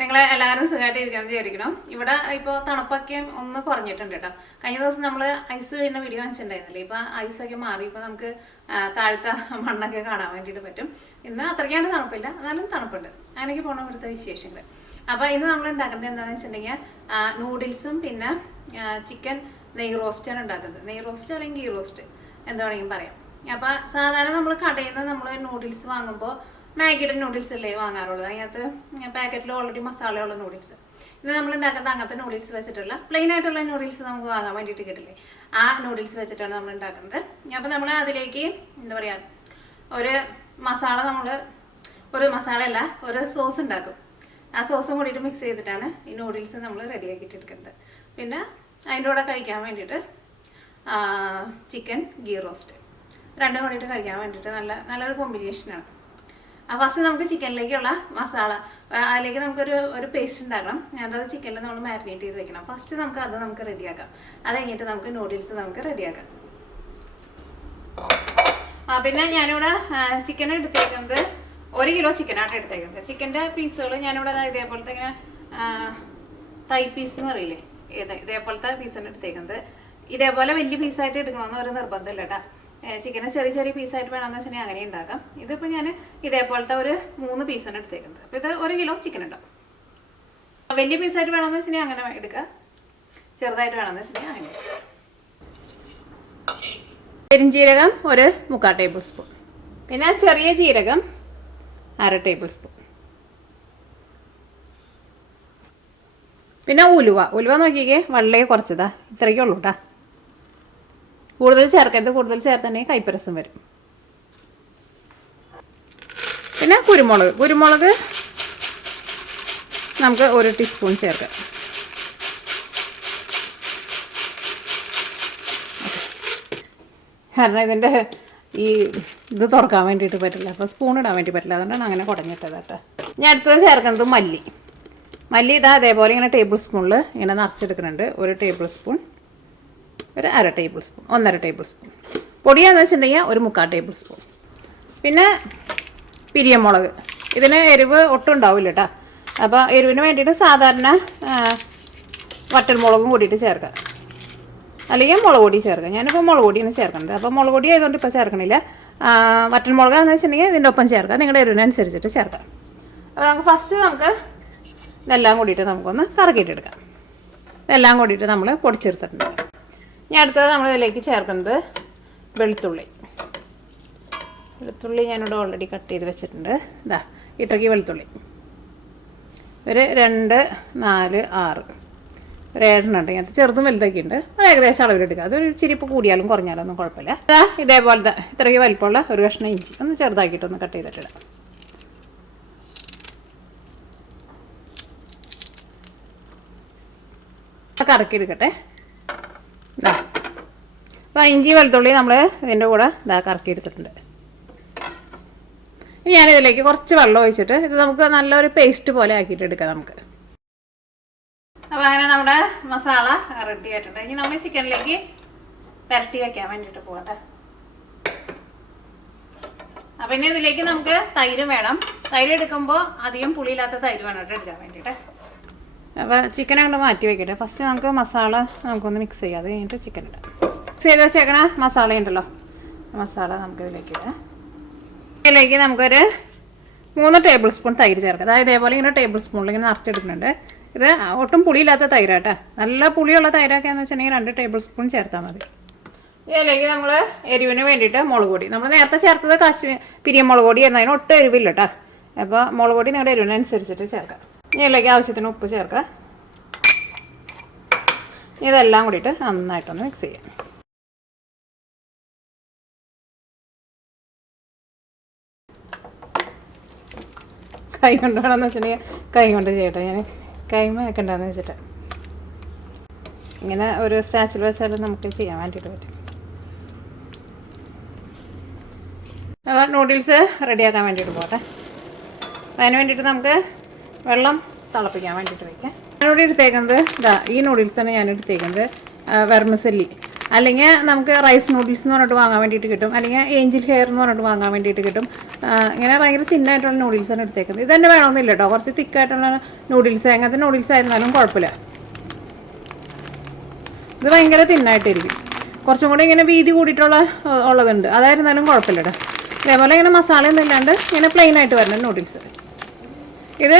നിങ്ങളെ എല്ലാവരും സുഖമായിട്ടിരിക്കാന്ന് വിചാരിക്കണം. ഇവിടെ ഇപ്പോൾ തണുപ്പൊക്കെ ഒന്ന് കുറഞ്ഞിട്ടുണ്ട് കേട്ടോ. കഴിഞ്ഞ ദിവസം നമ്മൾ ഐസ് വീഴുന്ന വീഡിയോ കാണിച്ചിട്ടുണ്ടായിരുന്നില്ലേ. ഇപ്പം ഐസൊക്കെ മാറി ഇപ്പോൾ നമുക്ക് താഴത്തെ മണ്ണൊക്കെ കാണാൻ വേണ്ടിയിട്ട് പറ്റും. ഇന്ന് അത്രയ്ക്കാണ്ട് തണുപ്പില്ല, എന്നാലും തണുപ്പുണ്ട്. അങ്ങനെയൊക്കെ പോകണം ഇവിടുത്തെ വിശേഷങ്ങൾ. അപ്പോൾ ഇന്ന് നമ്മൾ ഉണ്ടാക്കുന്നത് എന്താണെന്ന് വെച്ചിട്ടുണ്ടെങ്കിൽ നൂഡിൽസും പിന്നെ ചിക്കൻ നെയ് റോസ്റ്റാണ് ഉണ്ടാക്കുന്നത്. നെയ് റോസ്റ്റ് അല്ലെങ്കിൽ ഗീ റോസ്റ്റ് എന്താ വേണമെങ്കിലും പറയാം. അപ്പോൾ സാധാരണ നമ്മൾ കടയിൽ നിന്ന് നമ്മൾ നൂഡിൽസ് വാങ്ങുമ്പോൾ മാഗിയുടെ നൂഡിൽസ് അല്ലേ വാങ്ങാറുള്ളത്. അതിനകത്ത് പാക്കറ്റിൽ ഓൾറെഡി മസാലയുള്ള നൂഡിൽസ്. ഇന്ന് നമ്മൾ ഉണ്ടാക്കുന്നത് അങ്ങനത്തെ നൂഡിൽസ് വെച്ചിട്ടുള്ള പ്ലെയിൻ ആയിട്ടുള്ള നൂഡിൽസ് നമുക്ക് വാങ്ങാൻ വേണ്ടിയിട്ട് കിട്ടില്ലേ, ആ നൂഡിൽസ് വെച്ചിട്ടാണ് നമ്മൾ ഉണ്ടാക്കുന്നത്. അപ്പോൾ നമ്മൾ അതിലേക്ക് എന്താ പറയുക, ഒരു മസാല ഒരു മസാല അല്ല, ഒരു സോസ് ഉണ്ടാക്കും. ആ സോസും കൂടിയിട്ട് മിക്സ് ചെയ്തിട്ടാണ് ഈ നൂഡിൽസ് നമ്മൾ റെഡിയാക്കിയിട്ട് എടുക്കുന്നത്. പിന്നെ അതിൻ്റെ കൂടെ കഴിക്കാൻ വേണ്ടിയിട്ട് ചിക്കൻ ഗീ റോസ്റ്റ് രണ്ടും കൂടിയിട്ട് കഴിക്കാൻ വേണ്ടിയിട്ട് നല്ലൊരു കോമ്പിനേഷനാണ്. ഫസ്റ്റ് നമുക്ക് ചിക്കനിലേക്കുള്ള മസാല, അതിലേക്ക് നമുക്കൊരു പേസ്റ്റ് ഉണ്ടാക്കണം. ഞാനത് ചിക്കനിൽ നമ്മൾ മാരിനേറ്റ് ചെയ്ത് വെക്കണം. ഫസ്റ്റ് നമുക്ക് റെഡിയാക്കാം. അത് കഴിഞ്ഞിട്ട് നമുക്ക് നൂഡിൽസ് നമുക്ക് റെഡിയാക്കാം. പിന്നെ ഞാനിവിടെ ചിക്കൻ എടുത്തേക്കുന്നത് 1 കിലോ ചിക്കനാണ് എടുത്തേക്കുന്നത്. ചിക്കൻ്റെ പീസുകൾ ഞാനിവിടെ ഇതേപോലത്തെ ഇങ്ങനെ തൈ പീസ് എന്ന് പറയില്ലേ, ഇതേപോലത്തെ പീസാണ് എടുത്തേക്കുന്നത്. ഇതേപോലെ വലിയ പീസായിട്ട് എടുക്കണമെന്ന് ഒരു നിർബന്ധമില്ല കേട്ടോ. ചിക്കനെ ചെറിയ ചെറിയ പീസായിട്ട് വേണമെന്ന് വെച്ചിട്ടുണ്ടെങ്കിൽ അങ്ങനെ ഉണ്ടാക്കാം. ഇതിപ്പോൾ ഞാൻ ഇതേപോലത്തെ ഒരു 3 പീസാണ് എടുത്തേക്കുന്നത്. അപ്പോൾ ഇത് 1 കിലോ ചിക്കൻ ഉണ്ടാവും. വലിയ പീസായിട്ട് വേണമെന്ന് വെച്ചിട്ടുണ്ടെങ്കിൽ അങ്ങനെ എടുക്കുക, ചെറുതായിട്ട് വേണമെന്ന് വെച്ചിട്ടുണ്ടെങ്കിൽ അങ്ങനെ. പെരിഞ്ജീരകം 1/4 ടേബിൾ സ്പൂൺ, പിന്നെ ചെറിയ ജീരകം 1/2 ടേബിൾ സ്പൂൺ, പിന്നെ ഉലുവ നോക്കിക്കേ, വളരെ കുറച്ചതാ, ഇത്രയ്ക്കേ ഉള്ളൂ കേട്ടോ. കൂടുതൽ ചേർക്കരുത്, കൂടുതൽ ചേർത്തുണ്ടെങ്കിൽ കൈപ്പരസം വരും. പിന്നെ കുരുമുളക് നമുക്ക് 1 ടീസ്പൂൺ ചേർക്കാം. കാരണം ഇതിൻ്റെ ഇത് തുറക്കാൻ വേണ്ടിയിട്ട് പറ്റില്ല, അപ്പോൾ സ്പൂൺ ഇടാൻ വേണ്ടി പറ്റില്ല, അതുകൊണ്ടാണ് അങ്ങനെ കുടഞ്ഞിട്ടത് കേട്ടോ. ഞാൻ അടുത്തത് ചേർക്കുന്നത് മല്ലി ഇതാ അതേപോലെ ഇങ്ങനെ ടേബിൾ സ്പൂണിൽ ഇങ്ങനെ നിറച്ചെടുക്കുന്നുണ്ട്. 1 tablespoon, 1/2 tablespoon, 1/2 tablespoon. പൊടിയാണെന്ന് വെച്ചിട്ടുണ്ടെങ്കിൽ 1/4 ടേബിൾ സ്പൂൺ. പിന്നെ പിരിയമുളക്, ഇതിന് എരിവ് ഒട്ടും ഉണ്ടാവില്ല കേട്ടോ. അപ്പോൾ എരിവിന് വേണ്ടിയിട്ട് സാധാരണ വറ്റൽമുളകും കൂടിയിട്ട് ചേർക്കാം, അല്ലെങ്കിൽ മുളക് പൊടി ചേർക്കാം. ഞാനിപ്പോൾ മുളക് പൊടിയാണ് ചേർക്കുന്നത്. അപ്പോൾ മുളക് പൊടി ആയതുകൊണ്ട് ഇപ്പോൾ ചേർക്കണില്ല. വറ്റൽമുളകാന്ന് വെച്ചിട്ടുണ്ടെങ്കിൽ ഇതിൻ്റെ ഒപ്പം ചേർക്കാം, നിങ്ങളുടെ എരിവിനനുസരിച്ചിട്ട് ചേർക്കാം. അപ്പോൾ ഫസ്റ്റ് ഇതെല്ലാം കൂടിയിട്ട് നമുക്കൊന്ന് കറക്കിയിട്ടെടുക്കാം. ഇതെല്ലാം കൂടിയിട്ട് നമ്മൾ പൊടിച്ചെടുത്തിട്ടുണ്ട്. ഇനി അടുത്തത് നമ്മളിതിലേക്ക് ചേർക്കുന്നത് വെളുത്തുള്ളി ഞാനിവിടെ ഓൾറെഡി കട്ട് ചെയ്ത് വെച്ചിട്ടുണ്ട്. ഇതാ ഇത്രയ്ക്ക് വെളുത്തുള്ളി, ഒരു 2, 4, 6, ഒരു 7 ഉണ്ട്. ഇങ്ങനത്തെ ചെറുതും വലുതൊക്കെ ഉണ്ട്. അത് ഏകദേശം അളവിലെടുക്കുക. അതൊരു ചിരിപ്പ് കൂടിയാലും കുറഞ്ഞാലും ഒന്നും കുഴപ്പമില്ല. ഇതേപോലത്തെ ഇത്രയ്ക്ക് വലിപ്പമുള്ള ഒരു കഷ്ണം ഇഞ്ചി ഒന്ന് ചെറുതാക്കിയിട്ടൊന്ന് കട്ട് ചെയ്തിട്ടിടാം. കറക്കിയെടുക്കട്ടെ. അപ്പോൾ ഇഞ്ചി വെളുത്തുള്ളി നമ്മൾ ഇതിൻ്റെ കൂടെ കറക്കിയെടുത്തിട്ടുണ്ട്. ഇനി ഞാനിതിലേക്ക് കുറച്ച് വെള്ളം ഒഴിച്ചിട്ട് ഇത് നമുക്ക് നല്ലൊരു പേസ്റ്റ് പോലെ ആക്കിയിട്ട് എടുക്കാം നമുക്ക്. അപ്പോൾ അങ്ങനെ നമ്മുടെ മസാല റെഡി ആയിട്ടുണ്ട്. ഇനി നമ്മൾ ചിക്കനിലേക്ക് പുരട്ടി വയ്ക്കാൻ വേണ്ടിയിട്ട് പോകട്ടെ. അപ്പോൾ ഇനി ഇതിലേക്ക് നമുക്ക് തൈര് വേണം. തൈര് എടുക്കുമ്പോൾ അധികം പുളിയില്ലാത്ത തൈര് വേണം എടുക്കാൻ വേണ്ടിയിട്ട്. അപ്പോൾ ചിക്കൻ അങ്ങോട്ട് മാറ്റി വയ്ക്കട്ടെ. ഫസ്റ്റ് നമുക്ക് മസാല നമുക്കൊന്ന് മിക്സ് ചെയ്യാം. അത് കഴിഞ്ഞിട്ട് ചിക്കൻ ഇടാം. മിക്സ് ചെയ്ത് വെച്ചേക്കണ മസാല ഉണ്ടല്ലോ, മസാല നമുക്കിതിലേക്ക് ഇടാം. ഇതിലേക്ക് നമുക്കൊരു 3 ടേബിൾ സ്പൂൺ തൈര് ചേർക്കാം. അതായത് ഇതേപോലെ ഇങ്ങനെ ടേബിൾ സ്പൂണിൽ ഇങ്ങനെ നിറച്ചെടുക്കുന്നുണ്ട്. ഇത് ഒട്ടും പുളിയില്ലാത്ത തൈരാട്ടോ. നല്ല പുളിയുള്ള തൈരൊക്കെയാണെന്ന് വെച്ചിട്ടുണ്ടെങ്കിൽ 2 ടേബിൾ സ്പൂൺ ചേർത്താൽ മതി. ഇതിലേക്ക് നമ്മൾ എരിവിന് വേണ്ടിയിട്ട് മുളക് പൊടി, നമ്മൾ നേരത്തെ ചേർത്തത് പിരിയ മുളക് പൊടി എന്നതിന് ഒട്ടും എരിവില്ല കേട്ടോ. അപ്പോൾ മുളക് പൊടി നിങ്ങളുടെ എരിവിനനുസരിച്ചിട്ട് ചേർക്കാം. ഇതിലേക്ക് ആവശ്യത്തിന് ഉപ്പ് ചേർക്കാം. ഇതെല്ലാം കൂടിയിട്ട് നന്നായിട്ടൊന്ന് മിക്സ് ചെയ്യാം. കൈ കൊണ്ട് വേണമെന്ന് വെച്ചിട്ടുണ്ടെങ്കിൽ കൈ കൊണ്ട് ചെയ്യട്ടെ. ഞാൻ കൈമ വെക്കണ്ടെന്ന് വെച്ചിട്ട് ഇങ്ങനെ ഒരു സ്പാച്ചിൽ വെച്ചാൽ നമുക്ക് ചെയ്യാൻ വേണ്ടിയിട്ട് പറ്റും. അപ്പോൾ നൂഡിൽസ് റെഡിയാക്കാൻ വേണ്ടിയിട്ട് പോട്ടെ. അതിന് വേണ്ടിയിട്ട് നമുക്ക് വെള്ളം തിളപ്പിക്കാൻ വേണ്ടിയിട്ട് വയ്ക്കാം. ഞാനിവിടെ എടുത്തേക്കുന്നത് ഈ നൂഡിൽസാണ് ഞാൻ എടുത്തേക്കുന്നത്. വെർമിസെല്ലി അല്ലെങ്കിൽ നമുക്ക് റൈസ് നൂഡിൽസ് എന്ന് പറഞ്ഞിട്ട് വാങ്ങാൻ വേണ്ടിയിട്ട് കിട്ടും, അല്ലെങ്കിൽ ഏഞ്ചൽ ഹെയർ എന്ന് പറഞ്ഞിട്ട് വാങ്ങാൻ വേണ്ടിയിട്ട് കിട്ടും. ഇങ്ങനെ ഭയങ്കര തിന്നായിട്ടുള്ള നൂഡിൽസാണ് എടുത്തേക്കുന്നത്. ഇതന്നെ വേണമെന്നില്ല കേട്ടോ, കുറച്ച് തിക്കായിട്ടുള്ള നൂഡിൽസ്, അങ്ങനത്തെ നൂഡിൽസ് ആയിരുന്നാലും കുഴപ്പമില്ല. ഇത് ഭയങ്കര തിന്നായിട്ടിരിക്കും. കുറച്ചും കൂടി ഇങ്ങനെ വീതി ഉള്ളതുണ്ട്, അതായിരുന്നാലും കുഴപ്പമില്ല കേട്ടോ. അതേപോലെ ഇങ്ങനെ മസാലയൊന്നും ഇല്ലാണ്ട് ഇങ്ങനെ പ്ലെയിൻ ആയിട്ട് വരുന്ന നൂഡിൽസ്. ഇത്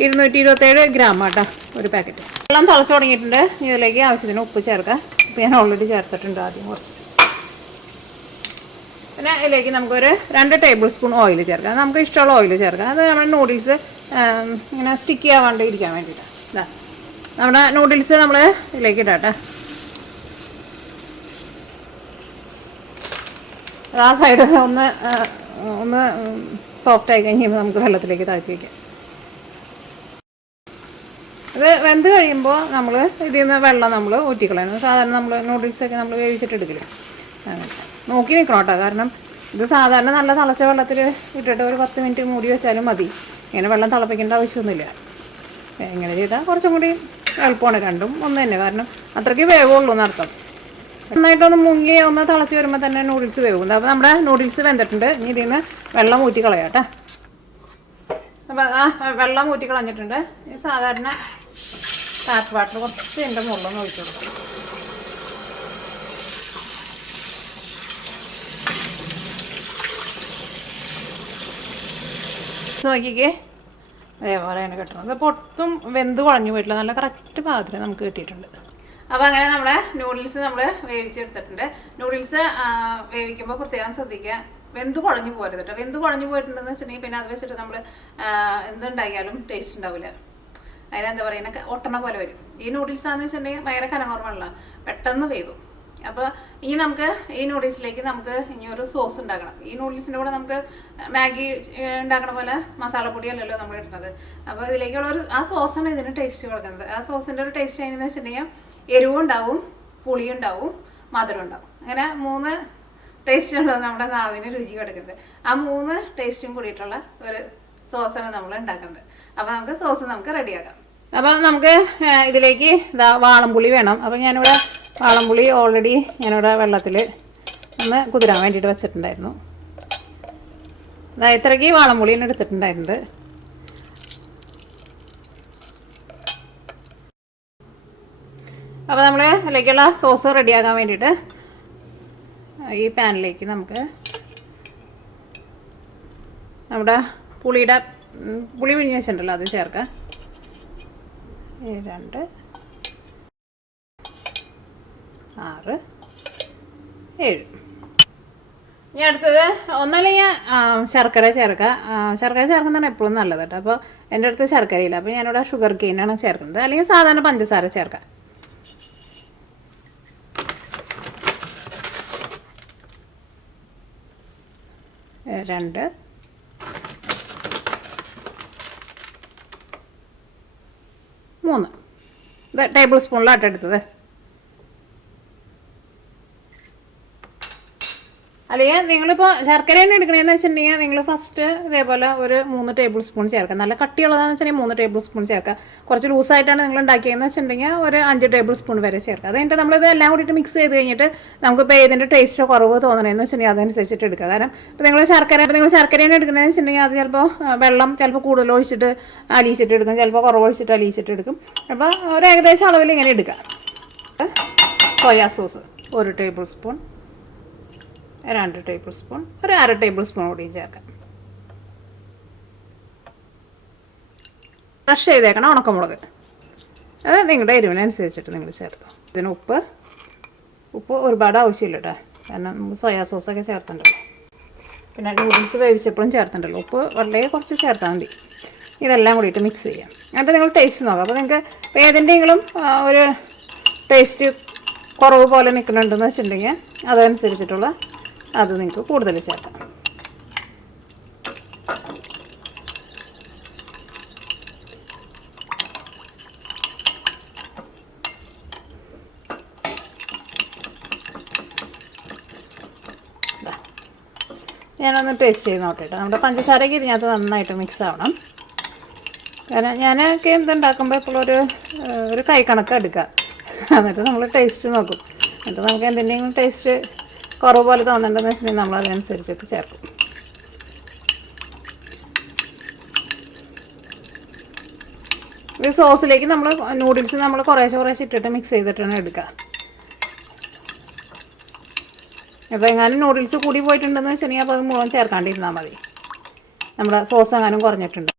227 ഗ്രാം കേട്ടോ ഒരു പാക്കറ്റ്. വെള്ളം തിളച്ച് തുടങ്ങിയിട്ടുണ്ട്. ഇതിലേക്ക് ആവശ്യത്തിന് ഉപ്പ് ചേർക്കാം. ഉപ്പ് ഞാൻ ഓൾറെഡി ചേർത്തിട്ടുണ്ട് ആദ്യം കുറച്ച്. പിന്നെ ഇതിലേക്ക് നമുക്കൊരു 2 ടേബിൾ സ്പൂൺ ഓയിൽ ചേർക്കാം. നമുക്ക് ഇഷ്ടമുള്ള ഓയിൽ ചേർക്കാം. അത് നമ്മുടെ നൂഡിൽസ് ഇങ്ങനെ സ്റ്റിക്ക് ചെയ്യാണ്ട് ഇരിക്കാൻ വേണ്ടിയിട്ടാണ്. ഇതാ നമ്മുടെ നൂഡിൽസ് നമ്മൾ ഇതിലേക്ക് ഇടാട്ടെ. ആ സൈഡ് ഒന്ന് സോഫ്റ്റ് ആയി കഴിയുമ്പോൾ നമുക്ക് വെള്ളത്തിലേക്ക് താഴ്ത്തി വയ്ക്കാം. ഇത് വെന്ത് കഴിയുമ്പോൾ നമ്മൾ ഇതിൽ നിന്ന് വെള്ളം നമ്മൾ ഊറ്റിക്കളയുന്നത്. സാധാരണ നമ്മൾ നൂഡിൽസൊക്കെ നമ്മൾ വേവിച്ചിട്ട് എടുക്കില്ല. അങ്ങനെ നോക്കി നിൽക്കണം കേട്ടോ, കാരണം ഇത് സാധാരണ നല്ല തിളച്ച വെള്ളത്തിൽ ഇട്ടിട്ട് ഒരു 10 മിനിറ്റ് മൂടി വെച്ചാലും മതി. ഇങ്ങനെ വെള്ളം തിളപ്പിക്കേണ്ട ആവശ്യമൊന്നുമില്ല. എങ്ങനെ ചെയ്താൽ കുറച്ചും കൂടി എളുപ്പമാണ്. രണ്ടും ഒന്ന് തന്നെ, കാരണം അത്രയ്ക്ക് വേവുള്ളൂ എന്നർത്ഥം. നന്നായിട്ടൊന്ന് മുങ്ങി ഒന്ന് തിളച്ച് വരുമ്പോൾ തന്നെ നൂഡിൽസ് വേവും. അപ്പോൾ നമ്മുടെ നൂഡിൽസ് വെന്തിട്ടുണ്ട്. ഇനി ഇതിൽ നിന്ന് വെള്ളം ഊറ്റി കളയാം കേട്ടോ. അപ്പോൾ വെള്ളം ഊറ്റി കളഞ്ഞിട്ടുണ്ട്. ഈ സാധാരണ ടാപ്പ് വാട്ടർ കുറച്ച് എൻ്റെ മുകളിലൊന്ന് ഒഴിച്ചു കൊടുക്കാം. നോക്കിക്കേ, അതേപോലെയാണ് കിട്ടുന്നത്. അപ്പോൾ ഒട്ടും വെന്ത് കുഴഞ്ഞു പോയിട്ടില്ല, നല്ല കറക്റ്റ് പാകത്തിന് നമുക്ക് കിട്ടിയിട്ടുണ്ട്. അപ്പോൾ അങ്ങനെ നമ്മുടെ നൂഡിൽസ് നമ്മൾ വേവിച്ചെടുത്തിട്ടുണ്ട്. നൂഡിൽസ് വേവിക്കുമ്പോൾ പ്രത്യേകം ശ്രദ്ധിക്കുക, വെന്ത് കുഴഞ്ഞു പോരുത് കേട്ടോ. വെന്ത് കുഴഞ്ഞു പോയിട്ടുണ്ടെന്ന് വെച്ചിട്ടുണ്ടെങ്കിൽ പിന്നെ അത് വെച്ചിട്ട് നമ്മൾ എന്തുണ്ടാക്കിയാലും ടേസ്റ്റ് ഉണ്ടാവില്ല. അതിനെന്താ പറയുക, ഒട്ടണ പോലെ വരും. ഈ നൂഡിൽസ് ആണെന്ന് വെച്ചിട്ടുണ്ടെങ്കിൽ ഭയങ്കര കനകോർമ്മയുള്ള പെട്ടെന്ന് വേവും. അപ്പോൾ ഇനി നമുക്ക് ഈ നൂഡിൽസിലേക്ക് നമുക്ക് ഇനി ഒരു സോസ് ഉണ്ടാക്കണം. ഈ നൂഡിൽസിൻ്റെ കൂടെ നമുക്ക് മാഗി ഉണ്ടാക്കണ പോലെ മസാലപ്പൊടിയല്ലല്ലോ നമ്മൾ ഇടുന്നത്. അപ്പോൾ ഇതിലേക്കുള്ള ആ സോസാണ് ഇതിന് ടേസ്റ്റ് കൊടുക്കുന്നത്. ആ സോസിൻ്റെ ഒരു ടേസ്റ്റ് എങ്ങനെയെന്ന് വെച്ചിട്ടുണ്ടെങ്കിൽ എരിവും ഉണ്ടാവും, പുളിയും ഉണ്ടാവും, മധുരം ഉണ്ടാവും. അങ്ങനെ 3 ടേസ്റ്റുള്ളത് നമ്മുടെ നാവിന് രുചി കൊടുക്കുന്നത്. ആ 3 ടേസ്റ്റും കൂടിയിട്ടുള്ള ഒരു സോസാണ് നമ്മൾ ഉണ്ടാക്കുന്നത്. അപ്പോൾ നമുക്ക് സോസ് നമുക്ക് റെഡിയാക്കാം. അപ്പോൾ നമുക്ക് ഇതിലേക്ക് വാളംപുളി വേണം. അപ്പോൾ ഞാനിവിടെ വാളംപുളി ഓൾറെഡി ഞാനിവിടെ വെള്ളത്തിൽ ഒന്ന് കുതിരാൻ വേണ്ടിയിട്ട് വെച്ചിട്ടുണ്ടായിരുന്നു. ഇത്രയ്ക്ക് വാളംപുളിയാണ് എടുത്തിട്ടുണ്ടായിരുന്നത്. അപ്പോൾ നമ്മൾ ഇതിലേക്കുള്ള സോസ് റെഡിയാക്കാൻ വേണ്ടിയിട്ട് ഈ പാനിലേക്ക് നമുക്ക് നമ്മുടെ പുളി പിഴിഞ്ഞ് വെച്ചിട്ടുണ്ടല്ലോ അത് ചേർക്കാം. 2 6 7. ഇനി അടുത്തത് ഒന്നല്ലെങ്കിൽ ശർക്കര ചേർക്കുക. ശർക്കര ചേർക്കുന്നതാണ് എപ്പോഴും നല്ലത് കേട്ടോ. അപ്പോൾ എൻ്റെ അടുത്ത് ശർക്കരയില്ല, അപ്പോൾ ഞാനിവിടെ ഷുഗർ കെയിനാണ് ചേർക്കുന്നത്. അല്ലെങ്കിൽ സാധാരണ പഞ്ചസാര ചേർക്കാം. 2 3 ഇത് ടേബിൾ സ്പൂണിലായിട്ട് എടുത്തത്. അല്ലെങ്കിൽ നിങ്ങളിപ്പോൾ ശർക്കരയാണ് എടുക്കണതെന്ന് വെച്ചിട്ടുണ്ടെങ്കിൽ നിങ്ങൾ ഫസ്റ്റ് ഇതേപോലെ ഒരു 3 ടേബിൾ സ്പൂൺ ചേർക്കുക. നല്ല കട്ടിയുള്ളതാണെന്ന് വെച്ചിട്ടുണ്ടെങ്കിൽ 3 ടേബിൾ സ്പൂൺ ചേർക്കുക. കുറച്ച് ലൂസായിട്ടാണ് നിങ്ങൾ ഉണ്ടാക്കിയതെന്ന് വെച്ചിട്ടുണ്ടെങ്കിൽ ഒരു 5 ടേബിൾ സ്പൂൺ വരെ ചേർക്കുക. അത് കഴിഞ്ഞിട്ട് നമ്മളിത് എല്ലാം കൂടിയിട്ട് മിക്സ് ചെയ്ത് കഴിഞ്ഞിട്ട് നമുക്കിപ്പോൾ ഏതിൻ്റെ ടേസ്റ്റോ കുറവ് തോന്നണമെന്ന് വെച്ചിട്ടുണ്ടെങ്കിൽ അതനുസരിച്ചിട്ട് എടുക്കുക. കാരണം ഇപ്പോൾ നിങ്ങൾ ശർക്കരയാണ് എടുക്കണമെന്ന് വെച്ചിട്ടുണ്ടെങ്കിൽ അത് ചിലപ്പോൾ കൂടുതൽ ഒഴിച്ചിട്ട് അലിയിച്ചിട്ട് എടുക്കും, ചിലപ്പോൾ കുറവ് ഒഴിച്ചിട്ട് അലിയിച്ചിട്ട് എടുക്കും. അപ്പോൾ ഒരു ഏകദേശം അളവിൽ ഇങ്ങനെ എടുക്കുക. Soya sauce 1 table spoon, 2 table spoon, ഒരു 1/2 ടേബിൾ സ്പൂൺ കൂടിയും ചേർക്കാം. ക്രഷ് ചെയ്തേക്കണം ഉണക്കമുളക്. അത് നിങ്ങളുടെ എരിവിനനുസരിച്ചിട്ട് നിങ്ങൾ ചേർത്തോ. ഇതിന് ഉപ്പ് ഒരുപാട് ആവശ്യമില്ല കേട്ടോ, കാരണം നമുക്ക് സോയാ സോസൊക്കെ ചേർത്തിട്ടുണ്ടല്ലോ. പിന്നെ നൂഡിൽസ് വേവിച്ചപ്പോഴും ചേർത്തിട്ടുണ്ടല്ലോ. ഉപ്പ് വളരെ കുറച്ച് ചേർത്താൽ മതി. ഇതെല്ലാം കൂടിയിട്ട് മിക്സ് ചെയ്യാം. എന്നിട്ട് നിങ്ങൾ ടേസ്റ്റ് നോക്കാം. അപ്പോൾ നിങ്ങൾക്ക് ഏതിൻ്റെയെങ്കിലും ഒരു ടേസ്റ്റ് കുറവ് പോലെ നിൽക്കുന്നുണ്ടെന്ന് വെച്ചിട്ടുണ്ടെങ്കിൽ അതനുസരിച്ചിട്ടുള്ള അത് നിങ്ങൾക്ക് കൂടുതൽ ചേർക്കാം. ഞാനൊന്ന് ടേസ്റ്റ് ചെയ്ത് നോക്കട്ടെ. നമ്മുടെ പഞ്ചസാരയ്ക്ക് ഇതിനകത്ത് നന്നായിട്ട് മിക്സ് ആവണം. കാരണം ഞാനൊക്കെ എന്തുണ്ടാക്കുമ്പോൾ എപ്പോഴും ഒരു കൈ കണക്ക് എടുക്കുക, എന്നിട്ട് നമ്മൾ ടേസ്റ്റ് നോക്കും. എന്നിട്ട് നമുക്ക് എന്തെങ്കിലും ടേസ്റ്റ് കുറവ് പോലെ തോന്നേണ്ടതെന്ന് വെച്ചിട്ടുണ്ടെങ്കിൽ നമ്മൾ അതിനനുസരിച്ചിട്ട് ചേർക്കും. ഈ സോസിലേക്ക് നമ്മൾ നൂഡിൽസ് നമ്മൾ കുറേശ്ശെ ഇട്ടിട്ട് മിക്സ് ചെയ്തിട്ടാണ് എടുക്കുക. അപ്പോൾ എങ്ങാനും നൂഡിൽസ് കൂടി പോയിട്ടുണ്ടെന്ന് വെച്ചിട്ടുണ്ടെങ്കിൽ അപ്പോൾ അത് മുഴുവൻ ചേർക്കാണ്ടിരുന്നാൽ മതി. നമ്മുടെ സോസ് എങ്ങാനും കുറഞ്ഞിട്ടുണ്ട്.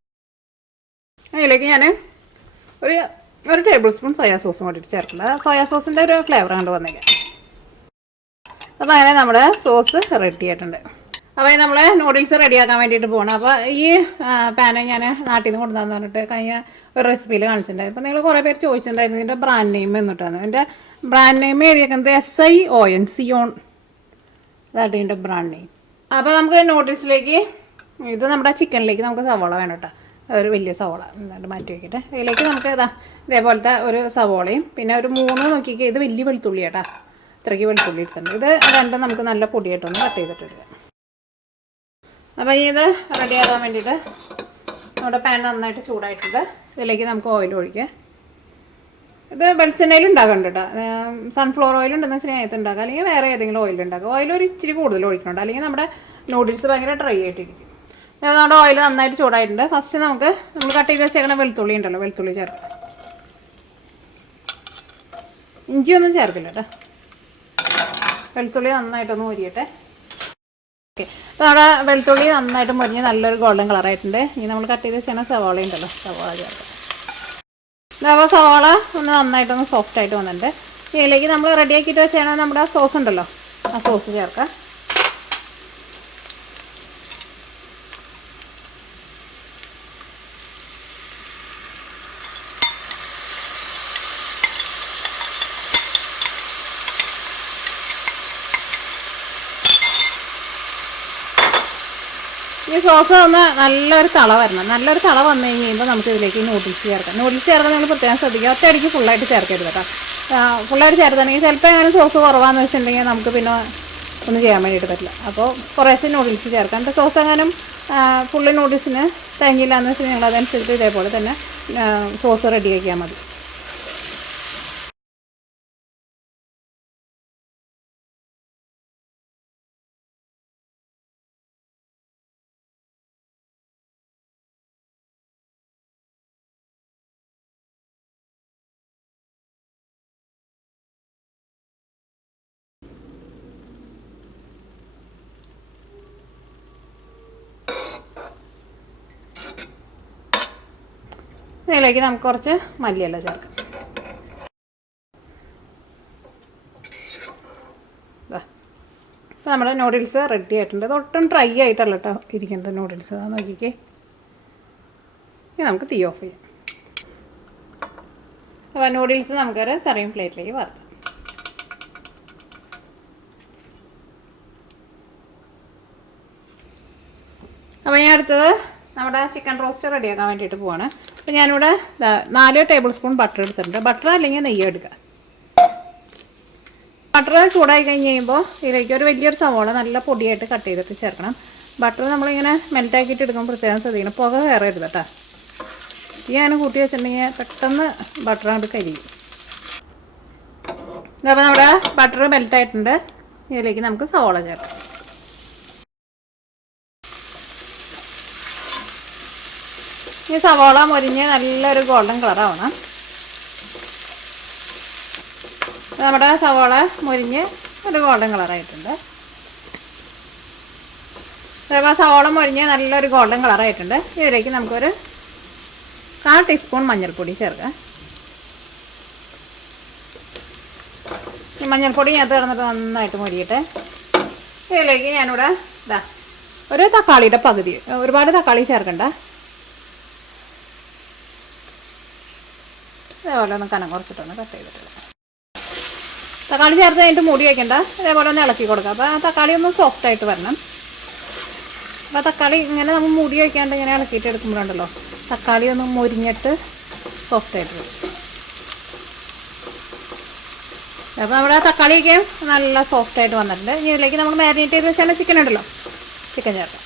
അതിലേക്ക് ഞാൻ ഒരു ടേബിൾ സ്പൂൺ സോയാ സോസും കൂടിയിട്ട് ചേർക്കുന്നത്. സോയാ സോസിൻ്റെ ഒരു ഫ്ലേവർ കണ്ട് വന്നേക്കാം. അപ്പോൾ അങ്ങനെ നമ്മുടെ സോസ് റെഡി ആയിട്ടുണ്ട്. അപ്പോൾ നമ്മൾ നൂഡിൽസ് റെഡിയാക്കാൻ വേണ്ടിയിട്ട് പോകണം. അപ്പോൾ ഈ പാന് ഞാൻ നാട്ടിൽ നിന്ന് കൊണ്ടുവന്നു പറഞ്ഞിട്ട് കഴിഞ്ഞ ഒരു റെസിപ്പിയിൽ കാണിച്ചിട്ടുണ്ടായിരുന്നു. അപ്പോൾ നിങ്ങൾ കുറേ പേര് ചോദിച്ചിട്ടുണ്ടായിരുന്നു ഇതിൻ്റെ ബ്രാൻഡ് നെയിം എന്നിട്ടാണ്. എൻ്റെ ബ്രാൻഡ് നെയിം എഴുതിയിരിക്കുന്നത് SION സിയോൺ, അതായിട്ട് ഇതിൻ്റെ ബ്രാൻഡ് നെയിം. അപ്പോൾ നമുക്ക് നൂഡിൽസിലേക്ക് ഇത് നമ്മുടെ ചിക്കനിലേക്ക് നമുക്ക് സവോള വേണം കേട്ടോ. ഒരു വലിയ സവോള എന്നിട്ട് മാറ്റി വയ്ക്കട്ടെ. ഇതിലേക്ക് നമുക്ക് ഇതേപോലത്തെ ഒരു സവോളയും പിന്നെ ഒരു 3 നോക്കിക്കുക. ഇത് വലിയ വെളുത്തുള്ളി കേട്ടോ, ഇത്രയ്ക്ക് വെളുത്തുള്ളി എടുത്തിട്ടുണ്ട്. ഇത് രണ്ടും നമുക്ക് നല്ല പൊടിയായിട്ടൊന്ന് കട്ട് ചെയ്തിട്ടെടുക്കാം. അപ്പോൾ ഇത് റെഡിയാകാൻ വേണ്ടിയിട്ട് നമ്മുടെ പാൻ നന്നായിട്ട് ചൂടായിട്ടുണ്ട്. ഇതിലേക്ക് നമുക്ക് ഓയിൽ ഒഴിക്കുക. ഇത് വെളിച്ചെണ്ണയിൽ ഉണ്ടാക്കുന്നുണ്ട് കേട്ടോ. സൺഫ്ലവർ ഓയിൽ ഉണ്ടെന്ന് വെച്ചാൽ അതിനകത്ത് ഉണ്ടാക്കുക, അല്ലെങ്കിൽ വേറെ ഏതെങ്കിലും ഓയിൽ ഉണ്ടാക്കുക. ഓയിൽ ഒരു ഇച്ചിരി കൂടുതൽ ഒഴിക്കുന്നുണ്ട്, അല്ലെങ്കിൽ നമ്മുടെ നൂഡിൽസ് ഭയങ്കര ഡ്രൈ ആയിട്ടിരിക്കും. നമ്മുടെ ഓയിൽ നന്നായിട്ട് ചൂടായിട്ടുണ്ട്. ഫസ്റ്റ് നമ്മൾ കട്ട് ചെയ്ത് വെച്ചേക്കുന്ന വെളുത്തുള്ളി ഉണ്ടല്ലോ, വെളുത്തുള്ളി ചേർക്കാം. ഇഞ്ചിയൊന്നും ചേർക്കില്ല കേട്ടോ. വെളുത്തുള്ളി നന്നായിട്ടൊന്ന് മുരിയട്ടെ. ഓക്കെ, അപ്പോൾ നമ്മുടെ വെളുത്തുള്ളി നന്നായിട്ട് മുരിഞ്ഞ് നല്ലൊരു ഗോൾഡൻ കളറായിട്ടുണ്ട്. ഇനി നമ്മൾ കട്ട് ചെയ്ത് വെച്ചാൽ സവാള ഉണ്ടല്ലോ, സവാള ചേർക്കാം. അപ്പോൾ സവാള ഒന്ന് നന്നായിട്ടൊന്ന് സോഫ്റ്റായിട്ട് വന്നിട്ടുണ്ട്. ഇതിലേക്ക് നമ്മൾ റെഡിയാക്കിയിട്ട് വെച്ചാൽ നമ്മുടെ സോസ് ഉണ്ടല്ലോ, ആ സോസ് ചേർക്കാം. ഈ സോസ് ഒന്ന് നല്ലൊരു തള വരണം. നല്ലൊരു തള വന്നു കഴിയുമ്പോൾ നമുക്ക് ഇതിലേക്ക് നൂഡിൽസ് ചേർക്കാം. നൂഡിൽസ് ചേർക്കാൻ നിങ്ങൾ പ്രത്യേകം ശ്രദ്ധിക്കുക. ഒറ്റയടിക്ക് ഫുള്ളായിട്ട് ചേർക്കരുത് കേട്ടോ. ഫുള്ളായിട്ട് ചേർത്താണെങ്കിൽ ചിലപ്പോൾ അങ്ങനെ സോസ് കുറവാന്ന് വെച്ചിട്ടുണ്ടെങ്കിൽ നമുക്ക് പിന്നെ ഒന്നും ചെയ്യാൻ വേണ്ടിയിട്ട് പറ്റില്ല. അപ്പോൾ കുറേശ്ശെ നൂഡിൽസ് ചേർക്കാം. എന്നിട്ട് സോസ് എങ്ങാനും ഫുള്ള് നൂഡിൽസിന് തേങ്ങില്ല എന്ന് വെച്ചാൽ നിങ്ങൾ അതനുസരിച്ച് ഇതേപോലെ തന്നെ സോസ് റെഡിയാക്കിയാൽ മതി. ഇതിലേക്ക് നമുക്ക് കുറച്ച് മല്ലിയില ചേർക്കാം. അപ്പോൾ നമ്മുടെ നൂഡിൽസ് റെഡി ആയിട്ടുണ്ട്. ഇത് ഒട്ടും ഡ്രൈ ആയിട്ടല്ല കേട്ടോ ഇരിക്കുന്നത് നൂഡിൽസ്. അത് നോക്കിക്കേ. ഇനി നമുക്ക് തീ ഓഫ് ചെയ്യാം. അപ്പോൾ നൂഡിൽസ് നമുക്കൊരു സെർവിങ് പ്ലേറ്റിലേക്ക് വറുക്കാം. അപ്പോൾ ഞാൻ അടുത്തത് നമ്മുടെ ചിക്കൻ റോസ്റ്റ് റെഡിയാക്കാൻ വേണ്ടിയിട്ട് പോവാണ്. അപ്പോൾ ഞാനിവിടെ 4 ടേബിൾ സ്പൂൺ ബട്ടർ എടുത്തിട്ടുണ്ട്. ബട്ടർ അല്ലെങ്കിൽ നെയ്യ് എടുക്കുക. ബട്ടർ ചൂടായി കഴിഞ്ഞ് കഴിയുമ്പോൾ ഇതിലേക്ക് ഒരു വലിയൊരു സവോള നല്ല പൊടിയായിട്ട് കട്ട് ചെയ്തിട്ട് ചേർക്കണം. ബട്ടർ നമ്മളിങ്ങനെ മെൽറ്റാക്കിയിട്ട് എടുക്കുമ്പോൾ പ്രത്യേകം ശ്രദ്ധിക്കണം, പുക കയറരുത് കേട്ടോ. ഈ അങ്ങനെ കൂട്ടി വെച്ചിട്ടുണ്ടെങ്കിൽ പെട്ടെന്ന് ബട്ടർ അങ്ങോട്ട് കരിയും. അപ്പോൾ നമ്മുടെ ബട്ടർ മെൽറ്റായിട്ടുണ്ട്. ഇതിലേക്ക് നമുക്ക് സവോള ചേർക്കാം. ഈ സവോള മൊരിഞ്ഞ് നല്ലൊരു ഗോൾഡൻ കളറാവണം. നമ്മുടെ സവോള മൊരിഞ്ഞ് ഒരു ഗോൾഡൻ കളറായിട്ടുണ്ട്. അതേപോലെ സവോള മൊരിഞ്ഞ് നല്ലൊരു ഗോൾഡൻ കളറായിട്ടുണ്ട്. ഇതിലേക്ക് നമുക്കൊരു 1/4 ടീസ്പൂൺ മഞ്ഞൾപ്പൊടി ചേർക്കാം. ഈ മഞ്ഞൾപ്പൊടി ഞാൻ കിടന്നിട്ട് നന്നായിട്ട് മൊരിയട്ടെ. ഇതിലേക്ക് ഞാനിവിടെ ഒരു തക്കാളിയുടെ പകുതി, ഒരുപാട് തക്കാളി ചേർക്കണ്ട, അതേപോലെ ഒന്ന് കനം കുറച്ചിട്ടൊന്ന് കട്ട് ചെയ്തിട്ടില്ല. തക്കാളി ചേർത്ത് കഴിഞ്ഞിട്ട് മൂടി വയ്ക്കണ്ട, അതേപോലെ ഒന്ന് ഇളക്കി കൊടുക്കുക. അപ്പോൾ ആ തക്കാളി ഒന്ന് സോഫ്റ്റായിട്ട് വരണം. അപ്പോൾ തക്കാളി ഇങ്ങനെ നമ്മൾ മൂടി വയ്ക്കാണ്ട് ഇങ്ങനെ ഇളക്കിയിട്ട് എടുക്കുമ്പോഴുണ്ടല്ലോ തക്കാളി ഒന്ന് മൊരിഞ്ഞിട്ട് സോഫ്റ്റായിട്ട് വരും. അപ്പോൾ നമ്മുടെ തക്കാളിയൊക്കെ നല്ല സോഫ്റ്റായിട്ട് വന്നിട്ടുണ്ട്. ഇനി ഇതിലേക്ക് നമ്മൾ മാരിനേറ്റ് ചെയ്ത് വെച്ചാൽ ചിക്കൻ ഉണ്ടല്ലോ, ചിക്കൻ ചേർക്കാം.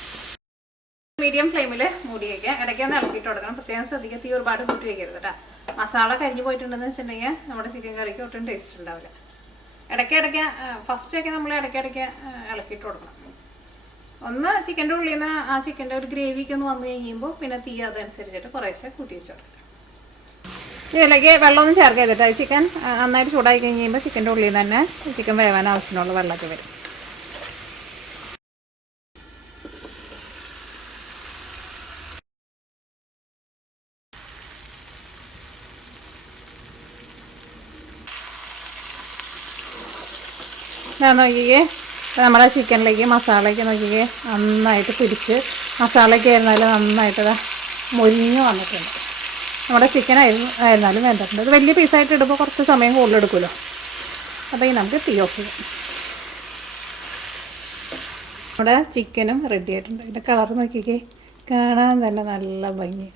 മീഡിയം ഫ്ലെയിമിൽ മൂടി വയ്ക്കുക. ഇടയ്ക്ക് ഒന്ന് ഇളക്കിയിട്ട് കൊടുക്കണം. പ്രത്യേകം ശ്രദ്ധിക്കുക, തീ ഒരുപാട് കൂട്ടി വയ്ക്കരുത് കേട്ടോ. മസാല കരിഞ്ഞു പോയിട്ടുണ്ടെന്ന് വെച്ചിട്ടുണ്ടെങ്കിൽ നമ്മുടെ ചിക്കൻ കറിക്ക് ഒട്ടും ടേസ്റ്റ് ഉണ്ടാവില്ല. ഇടയ്ക്കിടയ്ക്ക് ഫസ്റ്റൊക്കെ നമ്മൾ ഇടയ്ക്കിടയ്ക്ക് ഇളക്കിയിട്ട് കൊടുക്കണം. ഒന്ന് ചിക്കൻ്റെ ഉള്ളിൽ നിന്ന് ആ ചിക്കൻ്റെ ഒരു ഗ്രേവിക്ക് ഒന്ന് വന്നു കഴിയുമ്പോൾ പിന്നെ തീ അതനുസരിച്ചിട്ട് കുറേശ്ശെ കൂട്ടി വെച്ച് കൊടുക്കണം. ഇതിലേക്ക് വെള്ളമൊന്നും ചേർക്കരുത്. ചിക്കൻ നന്നായിട്ട് ചൂടായി കഴിയുമ്പോൾ ചിക്കൻ്റെ ഉള്ളിൽ നിന്ന് തന്നെ ചിക്കൻ വേവാൻ ആവശ്യമുള്ള വെള്ളമൊക്കെ വരും. ഞാൻ നോക്കിക്കേ നമ്മുടെ ചിക്കനിലേക്ക് മസാലയ്ക്ക് നോക്കിക്കേ നന്നായിട്ട് പിടിച്ച് മസാലയ്ക്ക് ആയിരുന്നാലും നന്നായിട്ട് മൊരിഞ്ഞ് വന്നിട്ടുണ്ട്. നമ്മുടെ ചിക്കൻ ആയിരുന്നാലും വേണ്ടിട്ടുണ്ട്. അത് വലിയ പീസായിട്ട് ഇടുമ്പോൾ കുറച്ച് സമയം കൂടുതലെടുക്കുമല്ലോ. അപ്പോൾ ഈ നമുക്ക് തീ ഓഫ് ചെയ്യാം. നമ്മുടെ ചിക്കനും റെഡി ആയിട്ടുണ്ട്. ഇതിൻ്റെ കളർ നോക്കിക്കേ കാണാൻ തന്നെ നല്ല ഭംഗി.